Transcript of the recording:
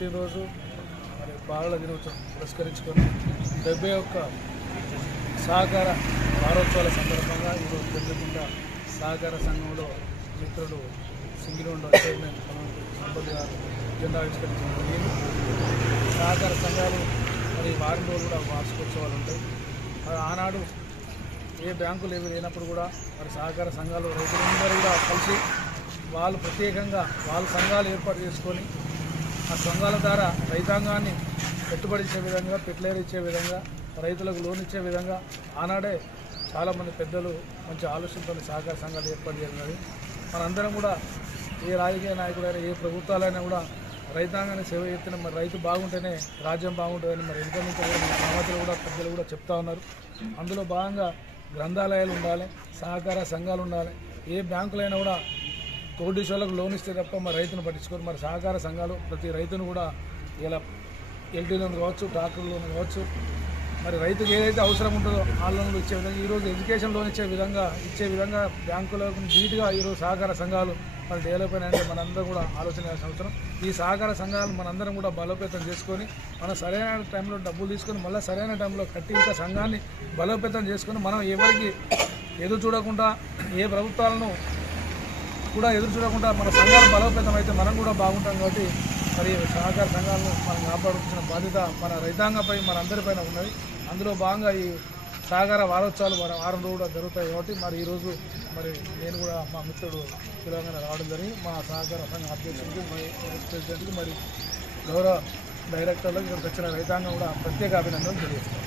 పుట్టినరోజు మరి బాలల దినోత్సవం పురస్కరించుకొని 71 సహకార వారోత్సవాల సందర్భంగా ఈరోజు పెద్దకుంట సహకార సంఘంలో మిత్రులు సింగిలోండ చైర్మన్ సంపత్ గారు జెండా ఆవిష్కరించడం జరిగింది. సహకార సంఘాలు మరి వారం రోజులు కూడా వార్షికోత్సవాలు ఉంటాయి. ఆనాడు ఏ బ్యాంకులు ఏవి లేనప్పుడు కూడా మరి సహకార సంఘాలు రైతులందరూ కూడా కలిసి వాళ్ళు ప్రత్యేకంగా వాళ్ళ సంఘాలు ఏర్పాటు చేసుకొని ఆ సంఘాల ద్వారా రైతాంగాన్ని పెట్టుబడి ఇచ్చే విధంగా పెట్లేరు ఇచ్చే విధంగా రైతులకు లోన్ ఇచ్చే విధంగా ఆనాడే చాలామంది పెద్దలు మంచి ఆలోచనతో సహకార సంఘాలు ఏర్పాటు చేసినవి. మనందరం కూడా ఏ రాజకీయ నాయకుడైనా ఏ ప్రభుత్వాలైనా కూడా రైతాంగాన్ని సేవ చేస్తేనే మరి రైతు బాగుంటేనే రాజ్యం బాగుంటుందని మరి వెనుక నుంచి కూడా మన సమాజంలో కూడా పెద్దలు కూడా చెప్తా ఉన్నారు. అందులో భాగంగా గ్రంథాలయాలు ఉండాలి, సహకార సంఘాలు ఉండాలి. ఏ బ్యాంకులైనా కూడా కోటీశ్వర్లకు లోన్ ఇస్తే తప్ప మరి రైతును పట్టించుకోరు. మరి సహకార సంఘాలు ప్రతి రైతును కూడా ఇలా ఎల్టీ లోన్ కావచ్చు, ట్రాక్టర్ లోన్ కావచ్చు, మరి రైతుకు ఏదైతే అవసరం ఉంటుందో ఆ లోన్లు ఇచ్చే విధంగా ఈరోజు ఎడ్యుకేషన్ లోన్ ఇచ్చే విధంగా బ్యాంకులకు నీట్గా ఈరోజు సహకార సంఘాలు మరి డెవలప్ అయినాయంటే మనందరం కూడా ఆలోచన చేయాల్సిన అవసరం. ఈ సహకార సంఘాలు మనందరం కూడా బలోపేతం చేసుకొని మన సరైన టైంలో డబ్బులు తీసుకొని మళ్ళీ సరైన టైంలో కట్టి ఇంకా సంఘాన్ని బలోపేతం చేసుకొని మనం ఎవరికి ఎదురు చూడకుండా ఏ ప్రభుత్వాలను కూడా ఎదురు చూడకుండా మన సంఘాలు బలోపేతం అయితే మనం కూడా బాగుంటాం. కాబట్టి మరి సహకార సంఘాలను మనం కాపాడుతున్న బాధ్యత మన రైతాంగంపై మన అందరిపైన ఉన్నది. అందులో భాగంగా ఈ సహకార వారోత్సవాలు వారం రోజులు జరుగుతాయి. కాబట్టి మరి ఈరోజు మరి నేను కూడా మా మిత్రుడు తెలంగాణ రావడం జరిగింది. మా సహకార సంఘ అధ్యక్షుడికి వైస్ ప్రెసిడెంట్కి మరి గౌరవ డైరెక్టర్లకు ఇక్కడికి వచ్చిన రైతాంగం కూడా ప్రత్యేక అభినందనలు తెలియజేస్తాను.